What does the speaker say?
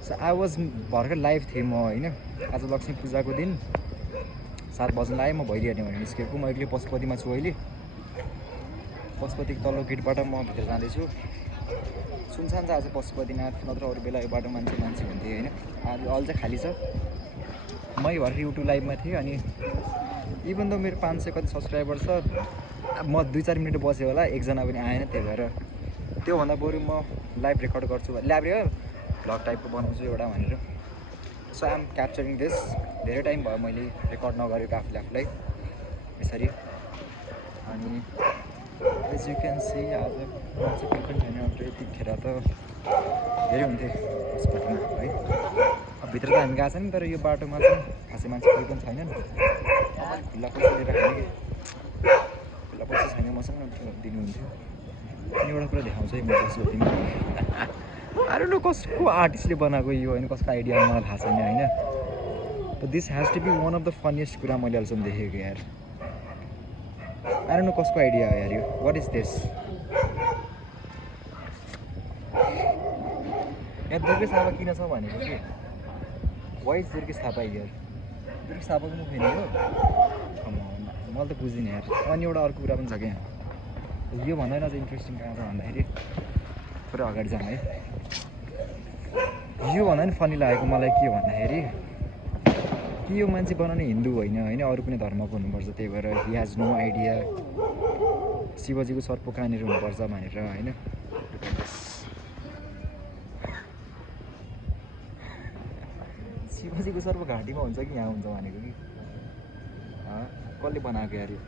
So I was भर्खर live थिएँ म होइन। आज लक्ष्मी पूजाको दिन 7 बज्न लाग्यो, म भइदिहाल्ने भनेर निस्केको। म एक्लै पशुपतिमा छु अहिले। पशुपतिको तल्लो गेटबाट म भित्र जाँदैछु। सुनसान छ आज पशुपतिनाथ, नत्र अरू बेला यो बाटो मान्छे हुन्थे होइन। आज अहिले चाहिँ खाली छ। मै भर्खर युट्युब लाइभमा थिएँ अनि इभन त मेरो 500 कति सब्सक्राइबर छ, म 2-4 मिनट बसेँ होला, एकजना पनि आएन। त्यही भएर त्योभन्दा बरु म लाइभ रेकर्ड गर्छु, लाइभ भ्लग टाइपको बनाउँछु एउटा भनेर। So I am capturing this. धेरै टाइम भयो मैले रेकर्ड नगरेको आफूलाई यसरी। अनि एज यु क्यान सी आज मान्छे कोही पनि छैन। यतिखेर त धेरै हुन्थे पशुपतिमा है। अब भित्र त हामी गएको छैनौँ, तर यो बाटोमा चाहिँ खासै मान्छे कोही पनि छैनन्। तपाईँले खुल्ला पैसा लिएर खाने कि खुल्ला पैसा छैन मसँग दिनुहुन्थ्यो। अनि एउटा कुरा देखाउँछ है म पशुपतिमा। अरे नो कसको आर्टिस्टले बनाएको यो होइन, कसको आइडिया हो मलाई थाहा छैन होइन। But this has to be one of the funniest कुरा मैले अहिलेसम्म देखेको यार। अरे नो कसको आइडिया हो यार यो। What is this? यहाँ दुर्गेश थापा किन छ भनेको कि वाइ इज दुर्गेश थापा यार? दुर्गेश थापाको मुख होइन हो। मैले त बुझिनँ यार। अनि एउटा अर्को कुरा पनि छ क्या, यो भन्दा अझ इन्ट्रेस्टिङ कहाँ छ भन्दाखेरि पुरा अगाडि जाउँ है। यो भन्दा पनि फनी लागेको मलाई के भन्दाखेरि कि यो मान्छे बनाउने हिन्दू होइन होइन, अरू कुनै धर्मको हुनुपर्छ। त्यही भएर हि हेज नो आइडिया शिवजीको सर्प कहाँनिर हुनुपर्छ भनेर होइन। शिवजीको सर्प घाँटीमा हुन्छ कि यहाँ हुन्छ भनेको कि कसले बनाएको यार यो?